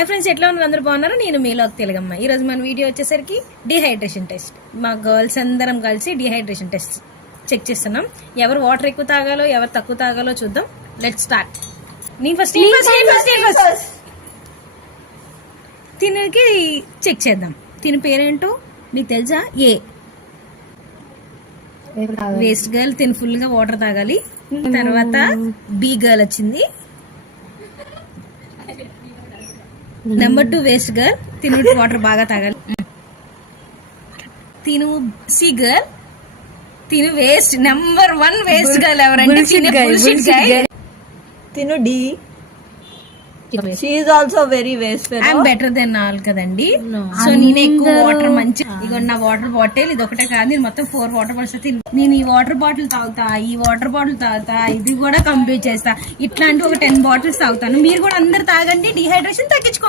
Hi friends, ఎట్లా ఉన్నారు? అందరూ బాగున్నారు? నేను మీలో తెలుగమ్మ. ఈ రోజు మన వీడియో వచ్చేసరికి డిహైడ్రేషన్ టెస్ట్. మా గర్ల్స్ అందరం కలిసి డిహైడ్రేషన్ టెస్ట్ చెక్ చేస్తున్నాం. ఎవరు వాటర్ ఎక్కువ తాగాలో ఎవరు తక్కువ తాగాలో చూద్దాం. Let's start. నేను ఫస్ట్ తినకి చెక్ చేద్దాం. తిన పేరేంటో మీకు తెలుసా? A waste girl. తిని ఫుల్ గా వాటర్ తాగాలి. తర్వాత బి గర్ల్ వచ్చింది. Number 2 waste girl. తిను వాటర్ బాగా తాగాలి. తిను సి గర్ల్. తిను వేస్ట్. నెంబర్ 1 వేస్ట్ గర్ల్ ఎవరంటే తిను D. She is also very waste fellow. I'm better than all కదండి. సో నేను ఎక్కువ వాటర్ మంచి ఇగో నా వాటర్ బాటిల్ ఇది ఒకటే కాదు, నేను మొత్తం 4 వాటర్ బాటిల్స్. నేను ఈ వాటర్ బాటిల్ తాగుతా, ఈ వాటర్ బాటిల్ తాగుతా, ఇది కూడా కంప్లీట్ చేస్తా. ఇట్లాంటి ఒక 10 బాటిల్స్ తాగుతాను. మీరు కూడా అందరు తాగండి, డిహైడ్రేషన్ తగ్గించుకోండి.